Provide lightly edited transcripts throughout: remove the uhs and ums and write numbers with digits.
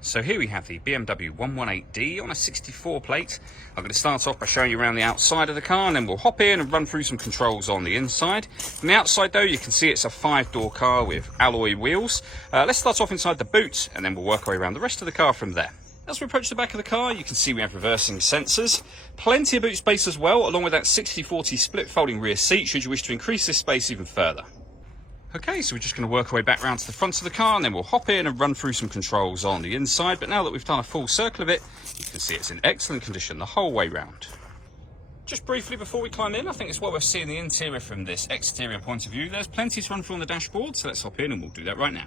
So here we have the BMW 118D on a 64 plate. I'm going to start off by showing you around the outside of the car, and then we'll hop in and run through some controls on the inside. From the outside though, you can see it's a 5-door car with alloy wheels. Let's start off inside the boot, and then we'll work our way around the rest of the car from there. As we approach the back of the car, you can see we have reversing sensors, plenty of boot space as well, along with that 60-40 split folding rear seat should you wish to increase this space even further. Okay, so we're just going to work our way back round to the front of the car, and then we'll hop in and run through some controls on the inside. But now that we've done a full circle of it, you can see it's in excellent condition the whole way round. Just briefly before we climb in, I think it's what we're seeing the interior from this exterior point of view. There's plenty to run through on the dashboard, so let's hop in and we'll do that right now.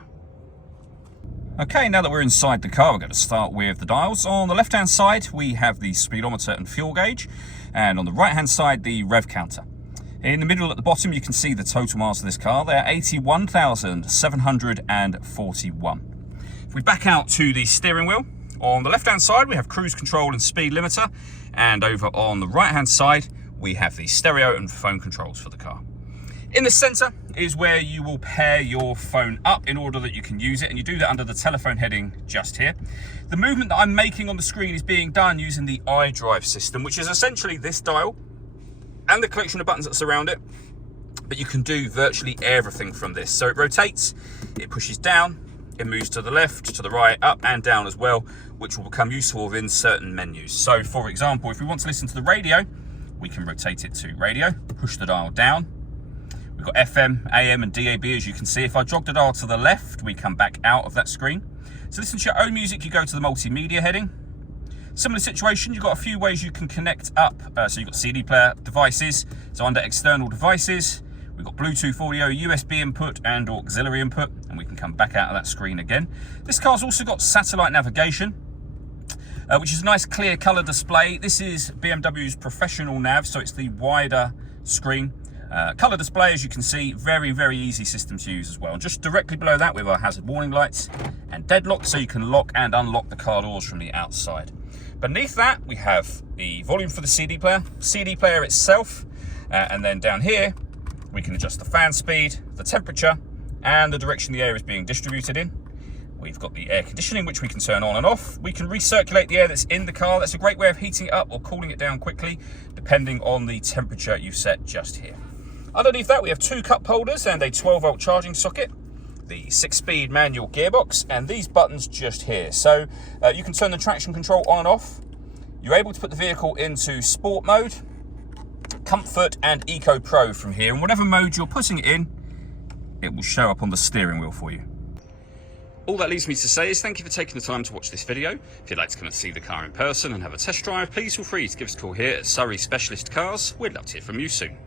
Okay, now that we're inside the car, we're going to start with the dials. On the left-hand side, we have the speedometer and fuel gauge, and on the right-hand side, the rev counter. In the middle at the bottom, you can see the total miles of this car. They're 81,741. If we back out to the steering wheel, on the left-hand side, we have cruise control and speed limiter, and over on the right-hand side, we have the stereo and phone controls for the car. In the center is where you will pair your phone up in order that you can use it, and you do that under the telephone heading just here. The movement that I'm making on the screen is being done using the iDrive system, which is essentially this dial and the collection of buttons that surround it, but you can do virtually everything from this. So it rotates, it pushes down, it moves to the left, to the right, up and down as well, which will become useful within certain menus. So for example, if we want to listen to the radio, we can rotate it to radio, push the dial down. We've got FM, AM and DAB, as you can see. If I jog the dial to the left, we come back out of that screen. To listen to your own music, you go to the multimedia heading. Similar situation, you've got a few ways you can connect up. So you've got CD player devices. So under external devices, we've got Bluetooth audio, USB input and auxiliary input, and we can come back out of that screen again. This car's also got satellite navigation, which is a nice clear color display. This is BMW's professional nav, so it's the wider screen. Colour display, as you can see, very, very easy system to use as well. And just directly below that, we have our hazard warning lights and deadlock, so you can lock and unlock the car doors from the outside. Beneath that, we have the volume for the CD player itself, and then down here, we can adjust the fan speed, the temperature, and the direction the air is being distributed in. We've got the air conditioning, which we can turn on and off. We can recirculate the air that's in the car. That's a great way of heating it up or cooling it down quickly, depending on the temperature you've set just here. Underneath that, we have 2 cup holders and a 12-volt charging socket, the 6-speed manual gearbox, and these buttons just here. So you can turn the traction control on and off. You're able to put the vehicle into sport mode, comfort, and eco pro from here. And whatever mode you're putting it in, it will show up on the steering wheel for you. All that leaves me to say is thank you for taking the time to watch this video. If you'd like to come and see the car in person and have a test drive, please feel free to give us a call here at Surrey Specialist Cars. We'd love to hear from you soon.